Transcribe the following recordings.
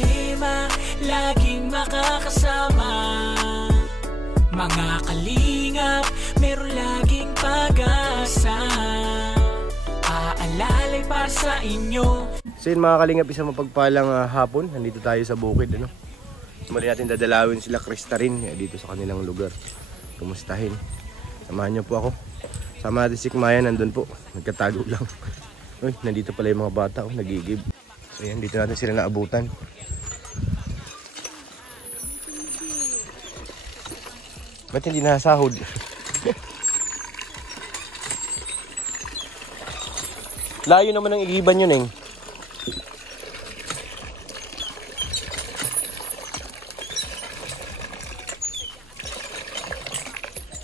problema, laging makakasama. Mga kalingap, meron laging pag-asa. Aalalay para sa inyo. So yun mga kalingap, isang mapagpalang hapon. Nandito tayo sa bukid, ano? Muli natin dadalawin sila Krista rin dito sa kanilang lugar. Kumustahin. Samahan niyo po ako. Sama natin si Kmaya, nandun po. Nagkatago lang. Uy, nandito pala yung mga bata, oh, nagigib. So yan, dito natin sila naabutan. Ba't hindi nasahod? Layo naman ang igiban yun, eh.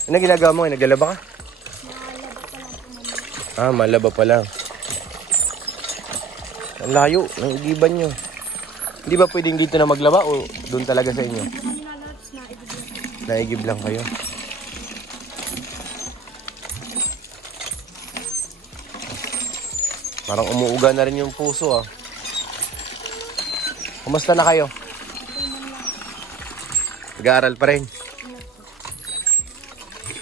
Ano ginagawa mo? Naglalaba ka? Malaba pa lang. Ang layo ng igiban nyo. Hindi ba pwedeng dito na maglaba o doon talaga sa inyo? Naigib lang kayo. Parang umuuga na rin yung puso, ah. Kumusta na kayo? Nag-aaral pa rin?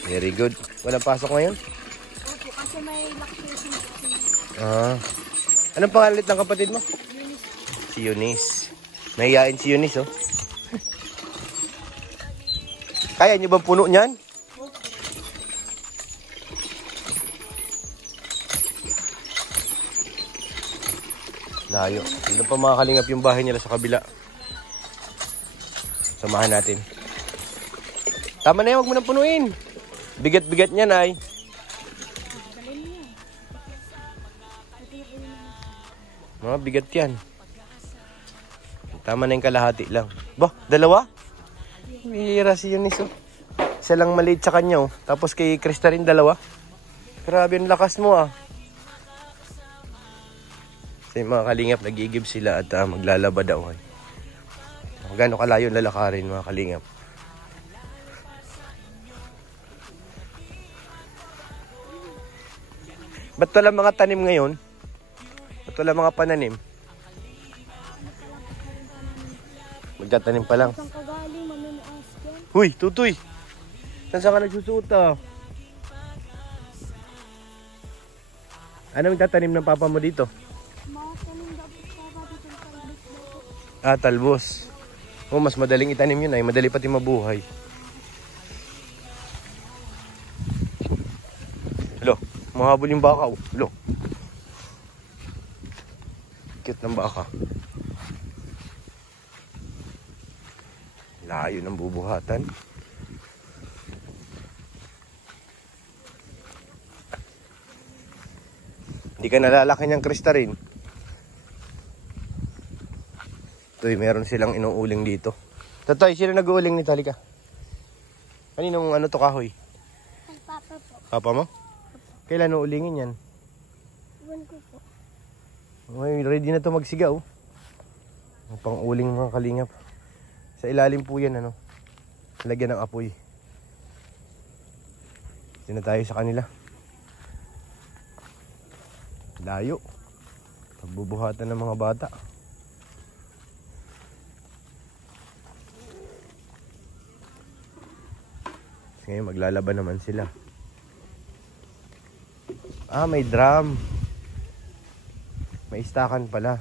Very good. Walang pasok ngayon? Opo, kasi may lactation. Anong pangalit ng kapatid mo? Eunice. Si Eunice. Mahihain si Eunice, oh. Kaya nyo bang puno niyan? Opo. Layo. Hindi pa mga kalingap yung bahay nila sa kabila. Samahan natin. Tama na yan, huwag mo nang punuin. Bigat-bigat niyan ay. Mga bigat yan. Tama na yung kalahati lang. Bah, dalawa? Mihira si Eunice, oh. Isa lang maliit sa kanya, oh. Tapos kay Krista rin dalawa. Grabe ang lakas mo, ah. So yung mga kalingap, nagigib sila at maglalaba daw, ay. Gano'ng kalayo lalakarin, mga kalingap. Ba't wala mga tanim ngayon? Ba't wala mga pananim? Magtatanim pa lang. Saan ka galing? Manunaas yan. Huy, tutoy! Saan ka nagsusuot, ah? Ano magtatanim ng papa mo dito? Mga tanim dapat papa dito ng talbos. Talbos. Oh, mas madaling itanim yun ay. Madali pati mabuhay. Lo, mahabol yung baka. Lo. Cute ng baka. Layo ng bubuhatan. Hindi ka nalalaki niyang Krista rin. Toy, meron silang inuuling dito. Tatoy, sino nag-uuling nito? Halika. Kaninong ano to, kahoy? Ang papa po. Papa mo? Kailan uulingin yan? Iwan ko po. Okay, ready na to magsigaw. Ang pang-uling mga kalingap. Sa ilalim po yan, ano? Lagyan ng apoy. Dito na tayo sa kanila. Layo. Pagbubuhatan ng mga bata. Ngayon maglalaban naman sila. May drum. May istakan pala.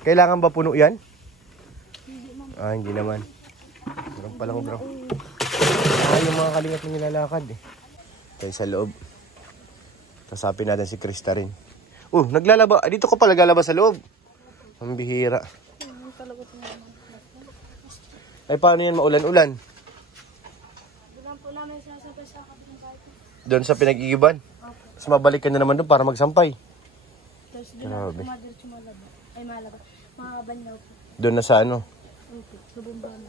Kailangan ba puno yan? Hindi naman. Meron palang bro. Yung mga kalingap na nilalakad, eh. Tayo sa loob. Kasapin natin si Krista rin. Naglalaba. Dito ka pala naglalaba sa loob. Ang bihira. Ay, paano yan maulan-ulan? Doon sa pinag-iiban? Tapos mabalik ka na naman doon para magsampay. Tapos doon ako kumadiretso malaba. Ay malaba. Makabanyaw po. Doon na sa ano? Opo, sa bumbano.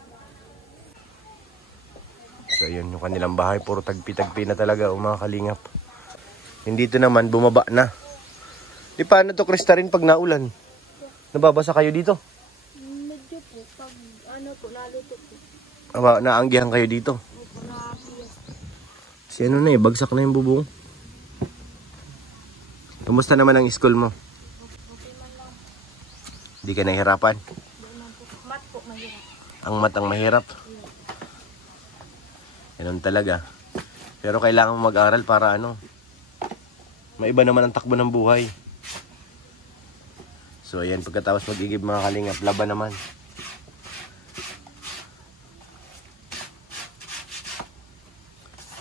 So yun yung kanilang bahay. Puro tagpi-tagpi na talaga mga kalingap. Hindi ito naman bumaba na. Di paano to Krista rin pag naulan? Nababasa kayo dito? Medyo po. Pag ano po, naluto po. Naanggihan kayo dito? Opo, nakapiyas. Si ano na bagsak na yung bubong. Kumusta naman ang school mo? Okay man lang. Hindi ka nahihirapan? Hindi man po. Ang matang mahirap. Ganun talaga. Pero kailangan mo mag-aral para ano, maiba naman ang takbo ng buhay. So ayan, pagkatapos mag-igib mga kalingap, laban naman.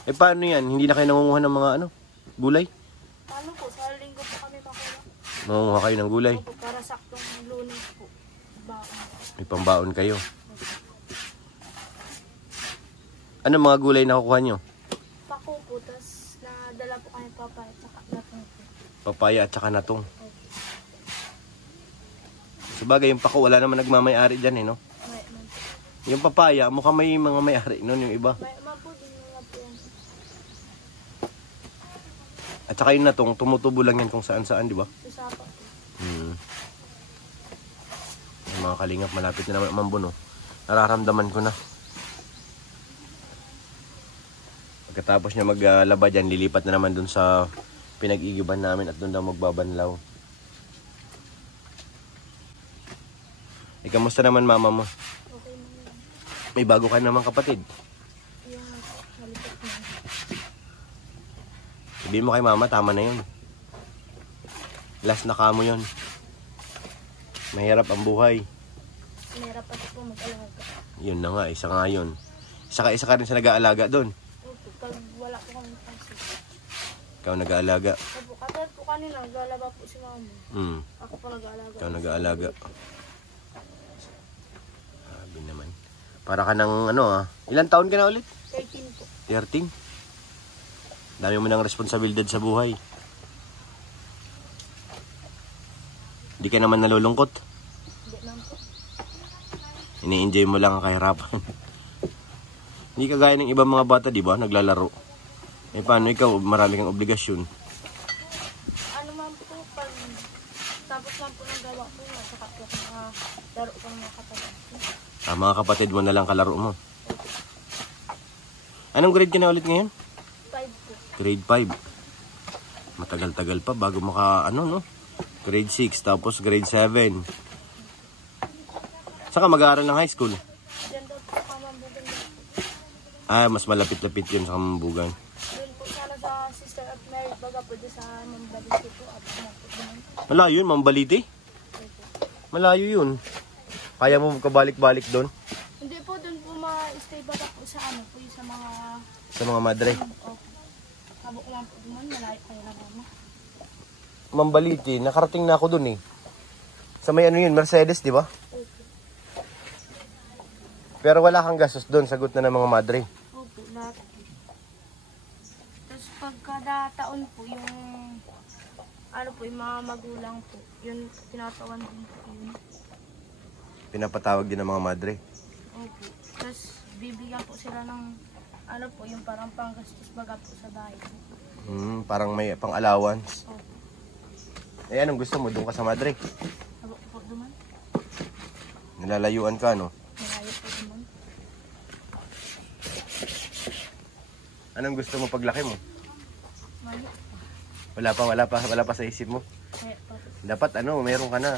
Eh paano yan? Hindi na kayo nangunguha ng mga ano, gulay? Paano po? Sa linggo po kami makuha. Nangunguha kayo ng gulay? Opo, para saktong Lunes po. Baon. May pambaon kayo. Ano mga gulay na kukuha nyo? Pako po, tapos nadala po kami papaya at saka natong po. Papaya at saka natong. Sabagay yung pako, wala naman nagmamay-ari dyan eh, no? May man po. Yung papaya, mukhang may mga may-ari nun, yung iba. May man po, din mga po yan. At saka yung natong, tumutubo lang yan kung saan-saan, di ba? Susapa po. Yung mga kalingap, malapit na naman ang mambuno. Nararamdaman ko na. Pagkatapos niya maglaba dyan, lilipat na naman dun sa pinag-igiban namin at dun daw magbabanlaw. Kamusta naman mama mo? Okay na yun. May bago ka naman kapatid. Yung malipot na. Sabihin mo kay mama, tama na yun. Last na kamo yun. Mahirap ang buhay. Mahirap pa po mag-alaga. Yun na nga, isa nga yun. Isa ka rin sa nag-aalaga doon. Opo, pag wala po kami pasok. Ikaw nag-aalaga. Opo, katulad po kanina, naglalaba po si mama. Ako po nag-aalaga. Ikaw nag-aalaga. Sabi naman. Para ka ng ano ilang taon ka na ulit? 13 po. 13? Dami mo ng responsibilidad sa buhay. Hindi ka naman nalulungkot. Hindi naman po. Ini-enjoy mo lang ang kahirapan. Hindi ka gaya ng ibang mga bata, di ba? Naglalaro. Eh paano ikaw? Marami kang obligasyon. Ano man po, pag tapos man po ng gawa po, saka po mga laro ko ng mga kapatid. Mga kapatid mo na lang kalaro mo. Anong grade ka na ulit ngayon? 5 po. Grade 5. Matagal-tagal pa bago maka no? Grade 6, tapos grade 7. Saka mag-aaral ng high school? Diyan daw po kamambugan daw po. Mas malapit-lapit yun sa Kamambugan. Doon po sana sa Sister of Mary, baga po doon sa Mambaliti po. At po doon. Malayo yun, Mambaliti? Malayo yun. Kaya mo kabalik-balik doon? Hindi po, doon po ma-stay baga po sa ano po, sa mga... Sa mga madre? Opo. Habok lang po doon, malayo kayo na mama. Mambaliti, nakarating na ako doon eh. Sa may ano yun, Mercedes, di ba? Opo. Pero wala kang gastos doon, sagot na ng mga madre. Opo, lahat. Tapos pagkada taon po, yung ano po, yung mga magulang po, yun tinatawan din po yun. Pinapatawag din ng mga madre. Opo. Tapos bibigyan po sila ng ano po, yung parang panggastos baga po sa bahay po. Parang may pang-allowance. Opo. Eh anong gusto mo? Doon ka sa madre? Habok po duman. Nilalayuan ka, no? Malayo po duman. Anong gusto mo paglaki mo? Malayo. Wala pa sa isip mo. Kaya pa po. Dapat mayroon ka na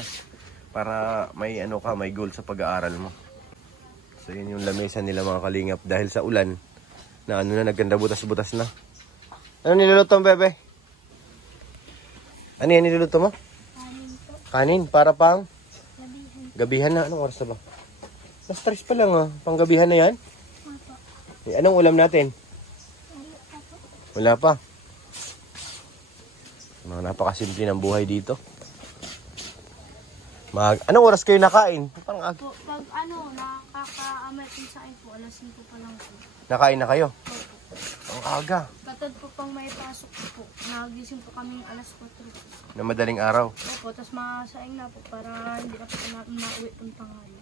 para may may goal sa pag-aaral mo. So yun yung lamesa nila mga kalingap dahil sa ulan na nagganda butas-butas na. Ano niluluto mo, bebe? Ano yan niluluto mo? Kanin po. Kanin para pang Labihan. gabihan na. Anong oras na ba? Mas 3 pa lang pang gabihan na yan. Opo. Anong ulam natin? Wala pa. Napakasimple ng buhay dito. Anong oras kayo nakain? Po, pag nakakaamay kung saan po, alas 5 pa lang po. Nakain na kayo? Opo. Ang aga. Katad po pang may pasok po. Nagising po kami alas 4 po. Na madaling araw. Opo, tapos masaing na po para hindi na po nauwi pong tanghali.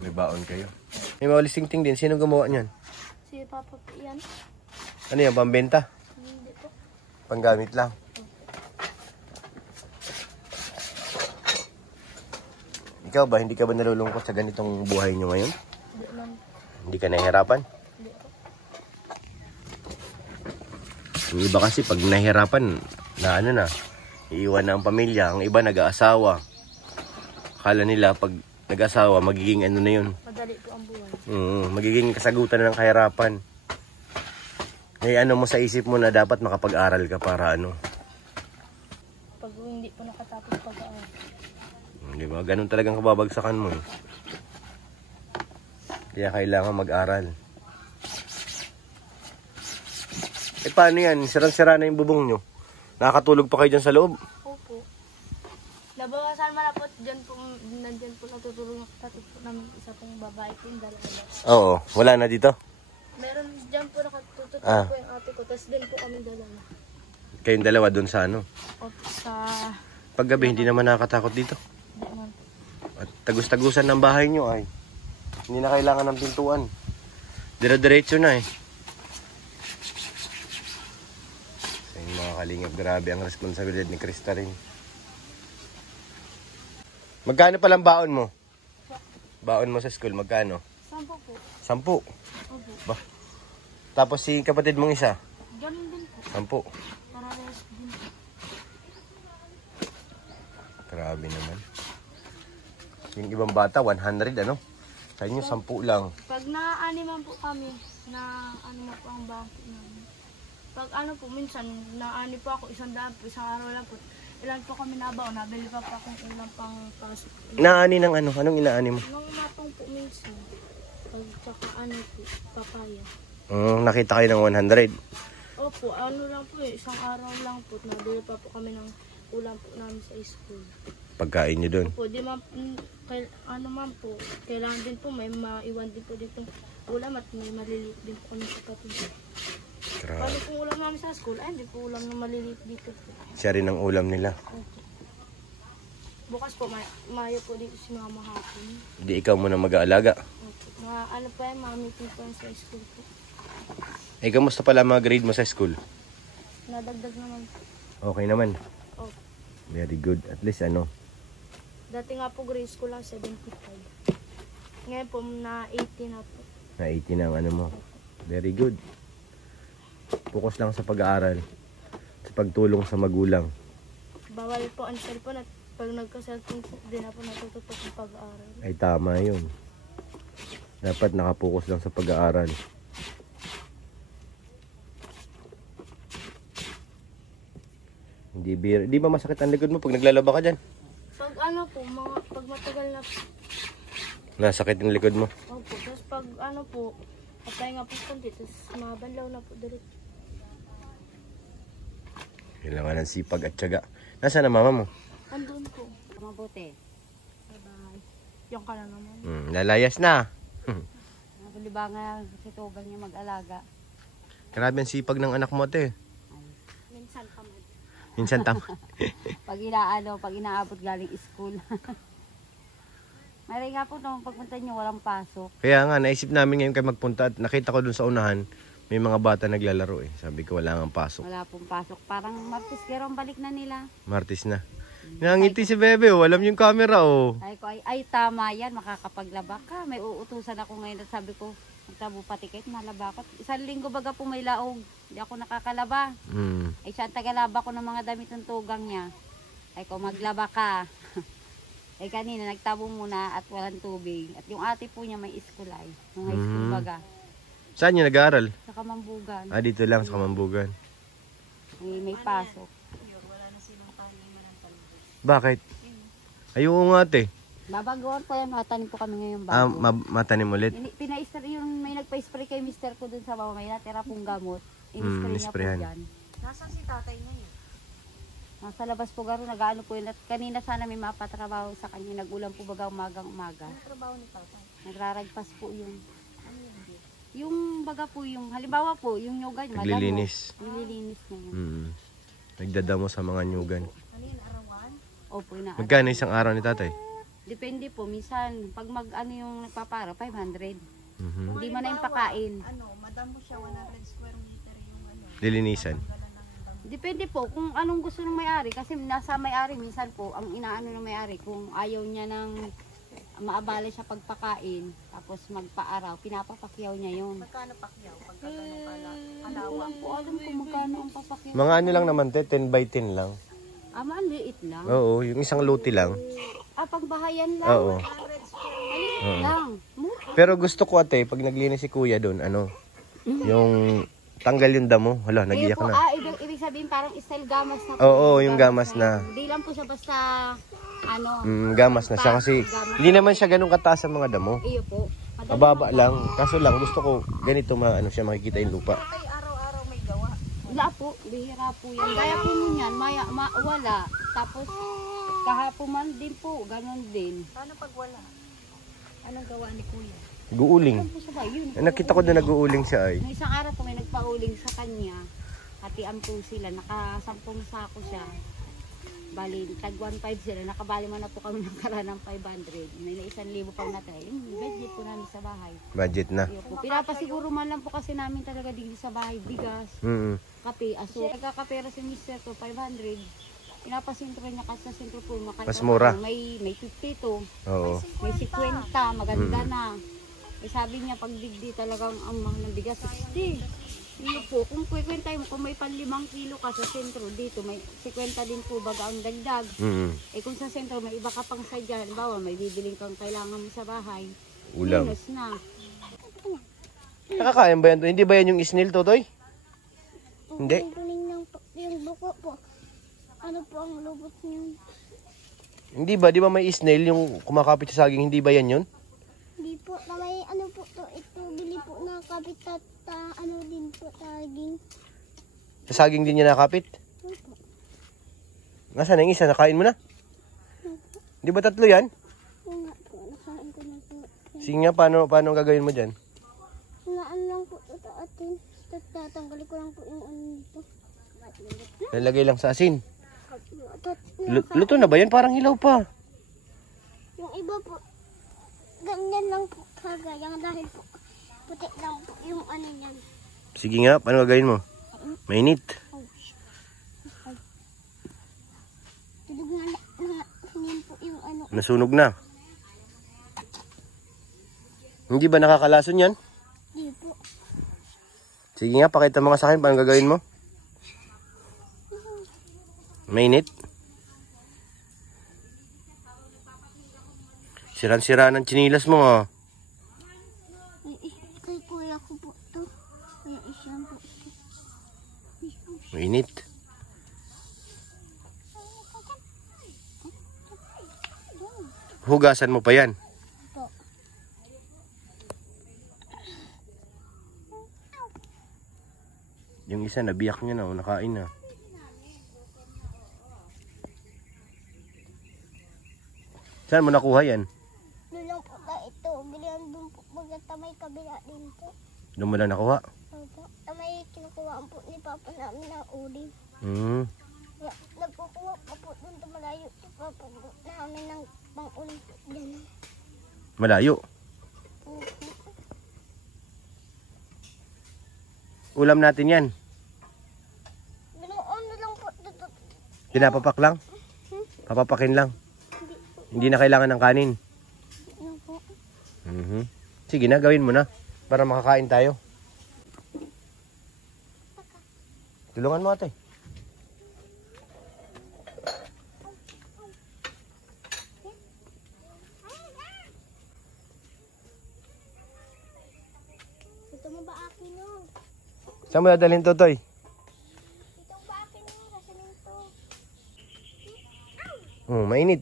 May baon kayo. May maulising-ting din. Sino gumawa niyan? Si Papa po yan. Ano yan? Pambenta? Hindi po. Panggamit lang. Ikaw ba? Hindi ka ba nalulungkot sa ganitong buhay nyo ngayon? Hindi man. Hindi ka nahihirapan? Hindi po. Yung iba kasi pag nahihirapan, iiwan na ang pamilya. Ang iba nag-aasawa. Akala nila pag nag-asawa, magiging na yun. Madali po ang buhay. Magiging kasagutan na ng kahirapan. Eh ano mo sa isip mo na dapat makapag-aral ka para ano? Pag hindi po nakatapos pag-aaral. Di ba? Ganun talagang kababagsakan mo. Kaya kailangan mag-aral. Eh paano yan? Sirang-sira na yung bubong nyo. Nakakatulog pa kayo dyan sa loob? Opo. Nabawasan man na po, nandyan po natutulong ang kapatid po namin, isa pong babae po yung dalawa. Oo. Wala na dito? Meron dyan po nakatutulong po yung ate ko, tapos din po kami dalawa. Kayong dalawa doon sa ano? Opo, sa... Paggabi, hindi naman nakakatakot dito. Hindi man. At tagus-tagusan ng bahay nyo ay hindi na kailangan ng pintuan. Dire-diretso na eh. Sa inyo mga kalingap, grabe ang responsibilidad ni Krista rin. Magkano palang baon mo? Baon mo sa school, magkano? 10 po. 10. Opo. Ba? Tapos si kapatid mong isa? Ganun din po. 10. Parehas din po. Grabe naman. Yung ibang bata, 100 ano? Sa inyo, 10 lang. Pag naaniman po kami, na ano na po ang bangko namin. Pag ano po, minsan, naani po ako, 100 po, isang araw lang po. Ilan po kami nabaw, nabili pa po akong ilang pang pasok. Inaani ng ano? Anong inaani mo? Nung matong po minsan, pag tsaka ano po, papaya. Nakita kayo ng 100. Opo, ano lang po isang araw lang po, nabili pa po kami ng ulam po namin sa school. Pagkain nyo doon. Opo, di man, ano man po, kailangan din po, may maiwan din po dito ulam at may maliliit din po kami sa kapatid. Grabe. Paano po ulam namin sa school? Ay, hindi po ulam na maliliit dito po. Siya rin ang ulam nila. Okay. Bukas po, mayo po dito si mama hapon. Hindi ikaw muna mag-aalaga. Okay. Mga ano pa yan, mami po sa school po. Eh, kamusta pala mga grade mo sa school? Nadagdag naman po. Okay naman. Okay. Very good. At least ano. Dati nga po grade school lang 75. Ngayon po na 80 na po. Na 80 na ang ano mo. Very good. Focus lang sa pag-aaral. Sa pagtulong sa magulang. Bawal po ang cellphone at pag nagka-cellphone po, di na po natututok ang pag-aaral. Ay tama yun. Dapat nakapokus lang sa pag-aaral. Hindi ba masakit ang likod mo pag naglalaba ka dyan? Pag ano po, pag matagal na po. Nasakit yung likod mo? Opo, tapos pag ano po, patay nga po konti, tapos mabanlaw na po diretso. Kailangan ng sipag at tiyaga. Nasaan na mama mo? Andun po. Mabuti. Bye-bye. Yung ka na naman. Lalayas na. Nagulibangan si Tugang niya mag-alaga. Grabe ang sipag ng anak mo, ate. Minsan tamad. Minsan Pag inaabot galing school. May nga po nung pagpunta niyo walang pasok. Kaya nga, naisip namin ngayon kayo magpunta at nakita ko dun sa unahan, may mga bata naglalaro eh. Sabi ko wala nga pasok. Wala pong pasok. Parang Martes pero balik na nila. Martis na. Nangiti si Bebe oh, alam yung camera oh. Ay ko ay tama yan, makakapaglaba ka. May uutusan ako ngayon at sabi ko, magtabo pati kahit malaba ko. 1 linggo baga po may laog. Hindi ako nakakalaba. Ay siya ang tagalaba ko ng mga damit ng Tugang niya. Ay ko maglaba ka. Ay kanina nagtabo muna at walang tubig. At yung ate po niya may school ay. Yung high school baga. Saan yung nag-aaral? Sa Kamambugan. Ah, dito lang sa Kamambugan. May pasok. Bakit? Ayoko nga ate. Babagawan ko yan, matanim po kami ngayong bago. Matanim ulit? Pina-spray yung may nagpa-spray kay mister ko dun sa mama, may natira pong gamot. In-spray niya po nisprayan. dyan. Nasaan si tatay ngayon? Nasa labas po garo, nag-ano po yun. At kanina sana may mapatrabaho sa kanya. Nag-ulam po baga umagang-umaga. Ano trabaho ni tatay? Nagraragpas po yun. Yung baga po yung, halimbawa po, yung nyugan. Naglilinis. Nililinis na yun. Nagdadamo sa mga nyugan. Ano yun, arawan? Opo, inaano. Magkano isang araw ni tatay? Depende po, minsan, pag mag-ano yung nagpapara, 500. Mhm. Hindi man na yung pakain. Ano, madam mo siya 100 square meter yung ano. Lilinisan. Depende po kung anong gusto ng may-ari. Kasi nasa may-ari, minsan po, ang inaano ng may-ari, kung ayaw niya ng maabala siya pagpakain, tapos magpaaraw, pinapapakyaw niya yun. Magkano pakyaw? Pagka ganun pala, halawa. Wala po alam kung magkano ang papakyaw. Mga ano lang naman te, 10 by 10 lang. Maliit lang. Oo, yung isang luti lang. Pagbahayan lang. Oo. Maliit lang. Mura. Pero gusto ko ate, pag naglinis si kuya doon, ano, yung tanggal yung damo. Hala, nagiyak po, na. ibig sabihin parang style gamas na po. Oo, yung gamas na. Hindi lang po siya basta, ano. Gamas na siya kasi hindi naman siya ganun kataas ang mga damo. Iyo po. Mababa lang. Kaso lang, gusto ko ganito ano siya makikita yung lupa. Araw-araw may gawa. Wala po, bihira po yan. Gaya po nun yan, wala. Tapos, kahapon man din po, ganun din. Paano pag wala? Anong gawa ni kuya? Guuling. Po siya ba? Yun, Nakita ko na nag-uuling siya ay. Nung isang araw po may nagpauling sa kanya, hatian po sila, nakasampung sako siya. Bali, tag 1.5 sila, nakabali man na po kami ng karaan ng 500. May 1,000 pang natay. Yung budget po namin sa bahay. Budget na. Pinapasiguro man lang po kasi namin talaga dito sa bahay, bigas, kape, aso. Nagkakapera si Mr. to 500. Pinapasintro niya kasi sa sentro po. Mas mura. May 50 to. Oo. May 50, maganda na. Eh, sabi niya, pag digdi talagang ang mahal ng bigas, 60. Iyo po, kung kwenta mo, kung may pan 5 kilo ka sa sentro, dito may 50 din po baga ang dagdag. Eh kung sa sentro may iba ka pang sadya, halimbawa may bibiling kang kailangan mo sa bahay, ulam. minus na. Nakakain ba yan to? Hindi ba yan yung snail, Totoy? Hindi. Yung buko po. Ano po ang lubot niyan? Hindi ba? Di ba may snail yung kumakapit sa saging? Hindi ba yan yun? Hindi po. May ano po to. Ito bili po na kapit at ano din po taging. Sa saging din niya nakapit? Nasaan yung isa? Nakain mo na? Di ba 3 yan? Oo nga po. Nakain ko na po. Sige nga, paano gagawin mo dyan? Naan lang po ito atin. Tatanggalin ko lang po yung ano dito. Lalagay lang sa asin. Luto na ba yan? Parang hilaw pa. Yung iba po, ganyan lang po kagaya dahil po puti lang po yung ano niyan. Sige nga, paano gagawin mo? Mainit. Tulog na yun po yung ano. Nasunog na. Hindi ba nakakalason yan? Hindi po. Sige nga, pakita mo nga sa akin paano gagawin mo. Mainit. Siran-sira ng chinilas mo ah. Kay kuya ko po to. Kaya isyan po ito. Mainit. Hugasan mo pa yan. Po. Yung isa nabiyak niya na, nakain na. Saan mo nakuha yan? Doon lang po tayo ito. Bilihan doon po. Baga tamay kabila din po. Doon mo lang nakuha? Opo. Tamay kinukuhaan po ni Papa namin ng uli. Kaya nagkukuha pa po doon sa malayo. Si Papa po namin ng pang-uli po dyan. Malayo. Opo. Ulam natin yan. Binuon na lang po dito. Pinapapak lang? Papapakin lang? Hindi na kailangan ng kanin? Ano po? Sige na, gawin mo na. Para makakain tayo. Tulungan mo ate. Ito mo ba akin no? Saan mo dadalhin to, Toy? Ito ba akin no? Kasi nito. Mainit.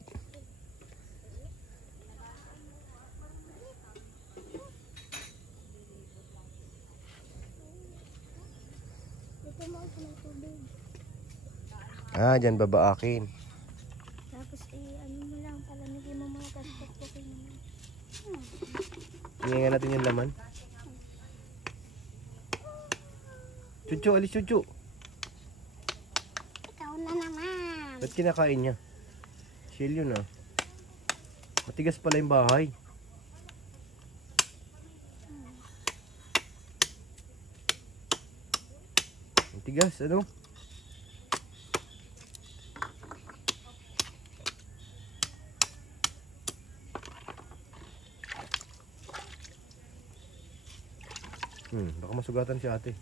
Ito mo ito ng tubig. Dyan babaakin. Tapos ano mo lang. Palamigin mo mga kaspat ko kayo. Tingnan nga natin yung laman. Chuchu, alis Chuchu. Ikaw na naman. Ba't kinakain niya? Shell yun ah. Matigas pala yung bahay. Matigas, ano? Baka masugatan si ate.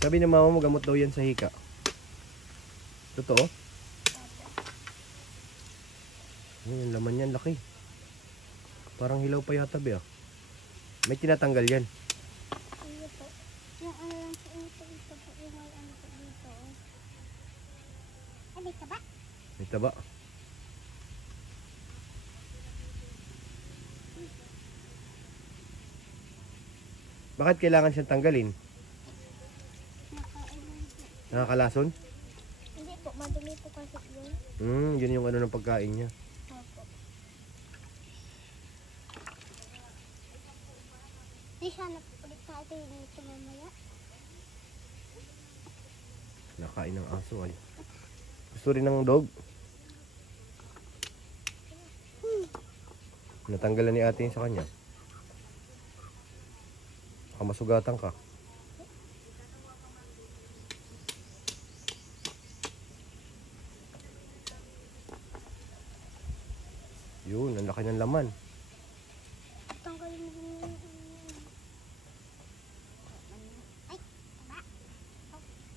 Sabi ng mama mo, gamot daw yan sa hika. Totoo? Yung laman yan, laki. Parang hilaw pa yata ba? May tinatanggal yan. Ano po? Yung ano lang po, ito po, yung may ano po dito. Ay, may taba. May taba. Bakit kailangan siyang tanggalin? Nakakalason? Hindi po, madumi po kasi yun. Yun yung ano ng pagkain niya. Opo. Di sana po ulit tayo dito mamaya. Nakain ng aso ay. Gusto rin ng dog. Natanggalan ni ate yun sa kanya. Baka masugatan ka. Yun, ang laki ng laman. Tanggalin mo yung...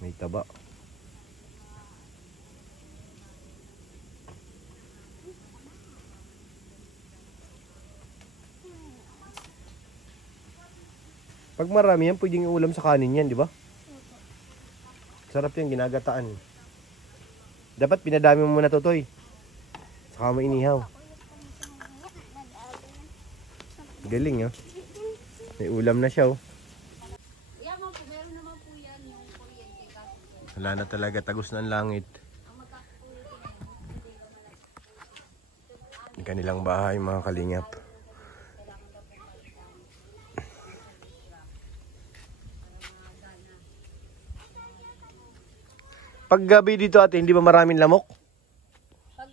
May taba. Pag marami yan, pwedeng iulam sa kanin yan, di ba? Sarap yan, ginagataan. Dapat pinadami mo muna, Totoy. Saka mo inihaw. Galing, oh. May ulam na siya, oh. Yan mo po, meron naman po yan yung kuryente. Wala na talaga, tagos na ang langit. Yung kanilang bahay, mga kalingap. Pag gabi dito ate, hindi ba maraming lamok?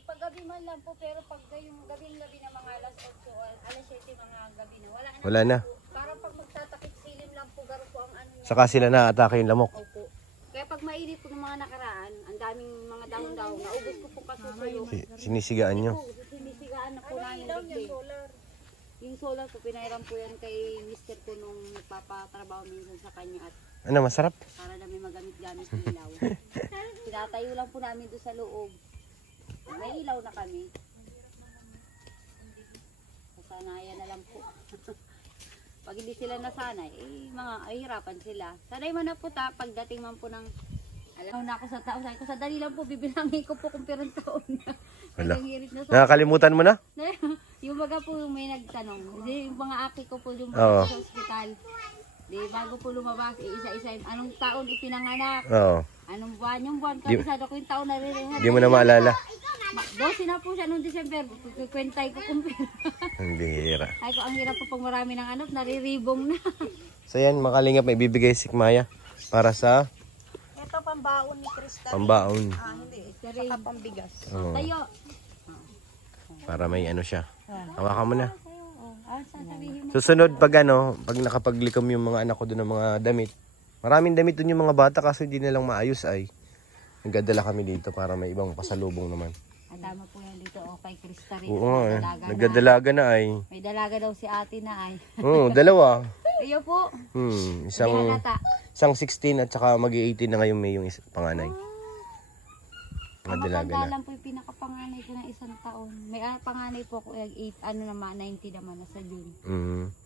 Paggabi man lang po, pero pag yung gabi na mga alas 8 o alas 7 mga gabi na, wala na. Wala na. Para pag magtatakip silim lang po, garo po ang ano niya. Saka sila na-atake yung lamok. Opo. Kaya pag mainit po ng mga nakaraan, ang daming mga dahon-dahon, naubos ko po kasusuyo. Sinisigaan nyo. Sinisigaan na po namin bigli. Yung solar po, pinairam po yan kay mister ko nung nagpapatrabaho minsan sa kanya at Ano, masarap? para na may magamit-gamit ng ilaw. Tinatayo lang po namin doon sa loob. May ilaw na kami. Sasanayan na lang po. Pag hindi sila nasanay, hirapan sila. Sanay man na po pagdating man po ng, alam na ako sa tao, sabi ko sa dali lang po, bibilangin ko po kung perang taon na. Wala. Ang hirit na Nakakalimutan mo na? yung baga po may nagtanong, yung mga aki ko po yung Oo. sa ospital. Di bago po lumabas, isa-isa, anong taon ipinanganak? Oo. Anong buwan? Yung buwan, kabisado ko yung taon na rin. Hindi mo na maalala. 12 na po siya noong December. Kwentay ko kung pera. Ang bihira. Ay ko, ang hirap po pag marami ng ano, nariribong na. So yan, mga kalingap, may bibigay si Maya para sa Ito pambaon ni Crystal. pambaon. Hindi. Saka pambigas. Oo. Tayo. Para may ano siya. Hawakan mo na. Sasabihin mo. Susunod pag ano, pag nakapaglikom yung mga anak ko doon ng mga damit. Maraming damit doon yung mga bata kasi hindi na lang maayos ay. Nagdadala kami dito para may ibang pasalubong naman. Ang tama po yan dito, kay Krista rin. Oo nga eh. Dalaga na. Nagdadalaga na ay. May dalaga daw si ate na ay. Oo, dalawa. Iyo po. Isang 16 at saka magi-18 na ngayon may yung panganay. Mga Ang dalaga matanda na. lang po yung pinakapanganay ko ng isang taon. May panganay po ako, 90 naman, nasa June.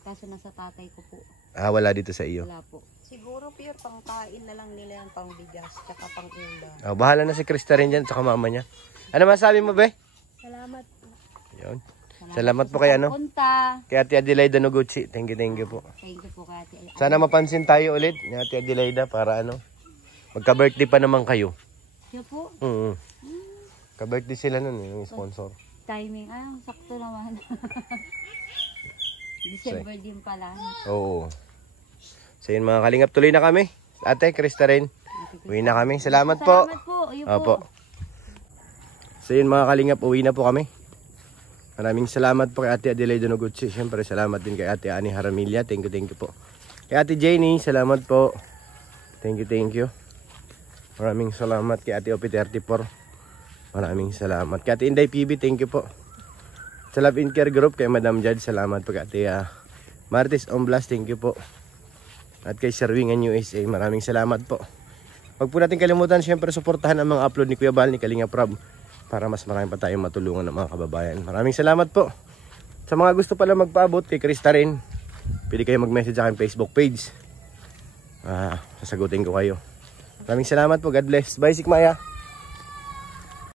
Kaso nasa tatay ko po. Ah, wala dito sa iyo. Wala po. Siguro pure pangkain na lang nila yung pangbigas. Tsaka pang-ulam. Ah, bahala na si Krista rin dyan, tsaka mama niya. Ano masabi mo, be? Salamat. Yun. Salamat po kay ano? Punta. Kay Ate Adelaida Noguchi. Thank you po. Thank you po, Kati. Sana mapansin tayo ulit ni Ate Adelaida para ano, magka-birthday pa naman kayo. Siya po. Ka-birthday sila nun, yung sponsor. Timing, sakto naman. December din pala. Oo. So yun mga kalingap, tuloy na kami. Ate, Krista rin. Uwi na kami. Salamat po. Salamat po. Ayun Opo. po. So yun mga kalingap, uwi na po kami. Maraming salamat po kay Ate Adelaida Noguchi. Siyempre salamat din kay Ate Ani Haramilla. Thank you po. Kay Ate Jenny, salamat po. Thank you. Maraming salamat kay Ate OP34. Maraming salamat. Kay Ate Inday PB, thank you po. Sa Love and Care Group, kay Madam Judge, salamat po kay Ate Martis Omblas, thank you po. At kay Sir Wingan USA, maraming salamat po. Huwag po natin kalimutan syempre suportahan ang mga upload ni Kuya Bal, ni Kalinga Prab, para mas marami pa tayong matulungan ng mga kababayan. Maraming salamat po. Sa mga gusto pala magpaabot kay Krista rin, pwede kayo mag-message sa aking Facebook page. Sasagutin ko kayo. Maraming salamat po. God bless. Bye, Sikmaya.